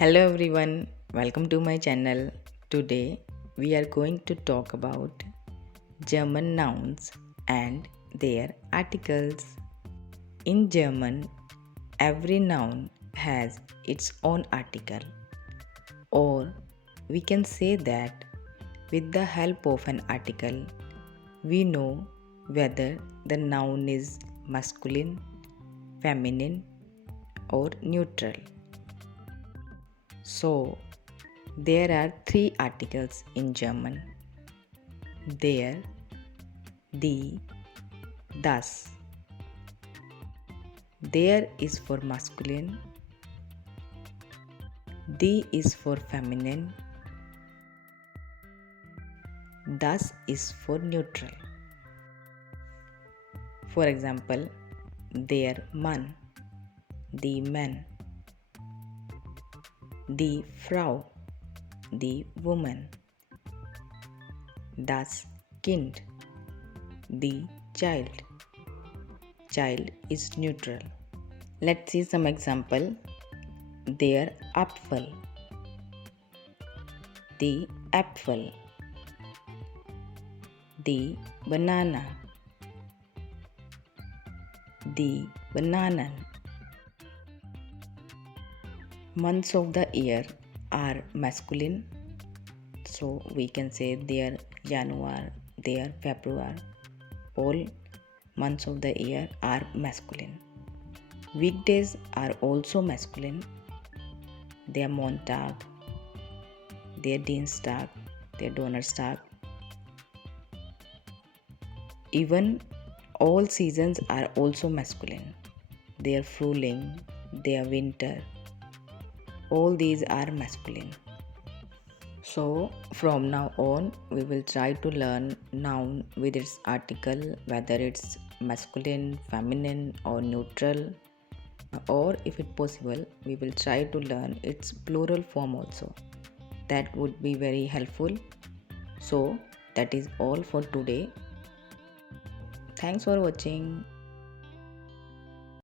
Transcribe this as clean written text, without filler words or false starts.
Hello everyone, welcome to my channel. Today we are going to talk about German nouns and their articles. In German, every noun has its own article, or we can say that with the help of an article, we know whether the noun is masculine, feminine, or neutral. So, there are three articles in German: der, die, das. Der is for masculine, die is for feminine, das is for neutral. For example, der Mann, die man, die Frau, die woman, das Kind, the child. Child is neutral. Let's see some example. Der Apfel, the apple, the banana, the bananen. Months of the year are masculine, so we can say der Januar, der Februar. All months of the year are masculine. Weekdays are also masculine. Der Montag, der Dienstag, der Donnerstag. Even all seasons are also masculine. Der Frühling, der Winter. All these are masculine. So from now on we will try to learn noun with its article, whether it's masculine, feminine or neutral, or if it possible we will try to learn its plural form also. That would be very helpful. So that is all for today. Thanks for watching.